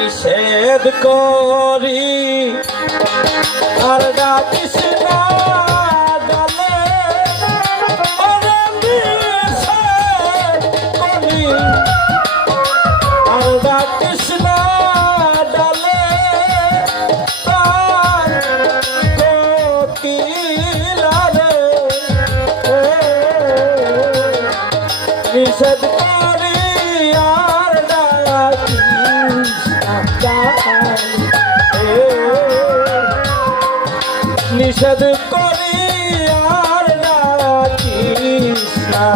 নিষেধ করি। আর ডাকিস না ডালে নিষেধ করি আর ডাকিস না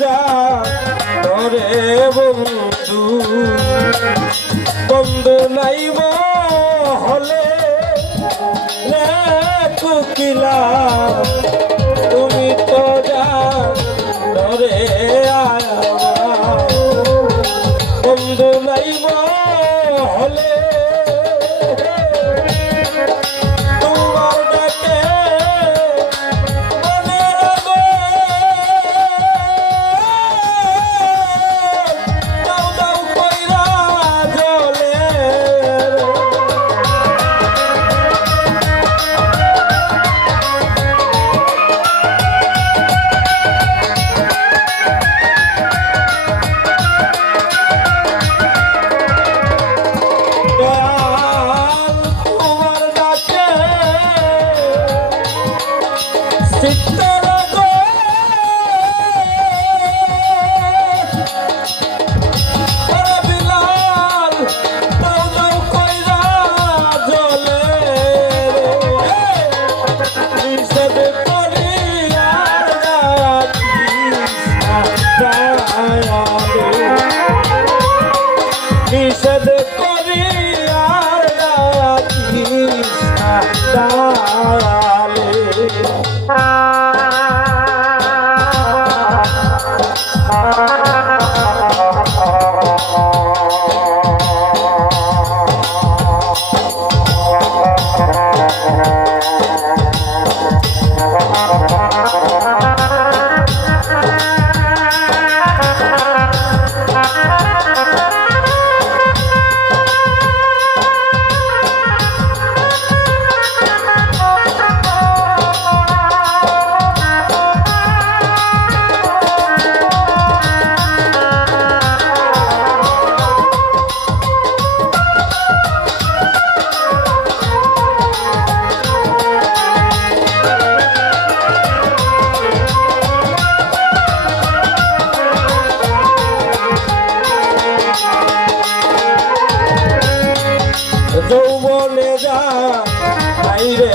যা করে বন্ধু। বন্ধু নাইব হলে রে কুকিলা ಬಿಟ್ಟ যৌবনে যা। নাই রে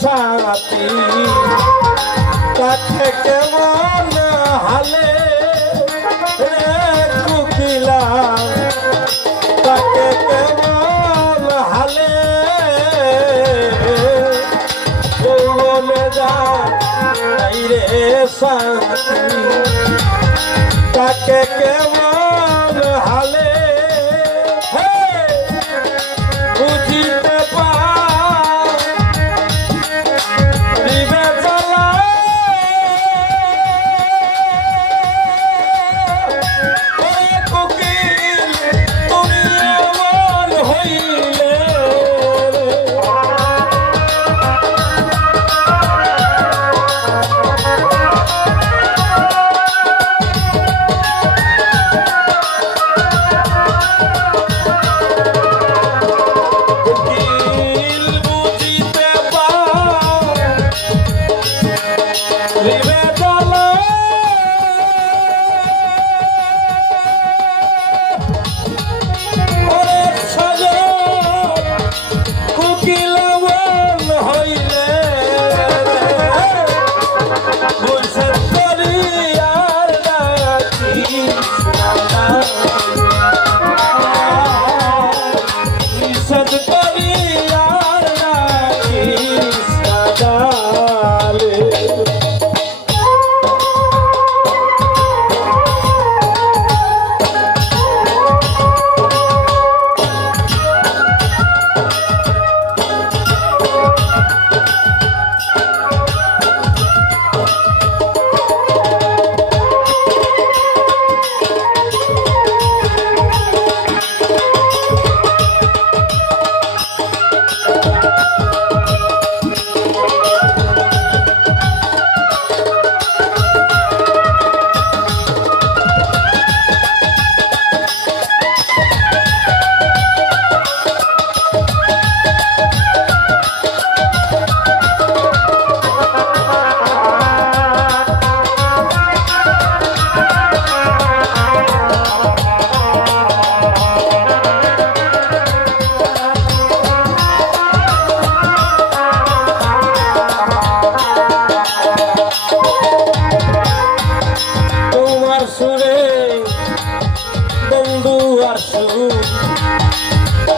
সাথী কাছে কেমন হালে রে কুকিলা। কেমন হালে যৌবনে যা। নাই রে সাথী তাকে কেমন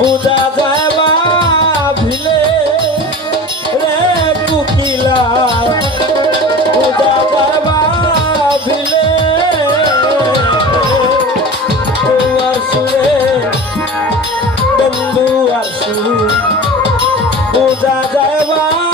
উদা যাবা ভিলে রে কুকিলা। উদা যাবা ভিলে আর সুরে বন্ধু আর সুর উদা যাবা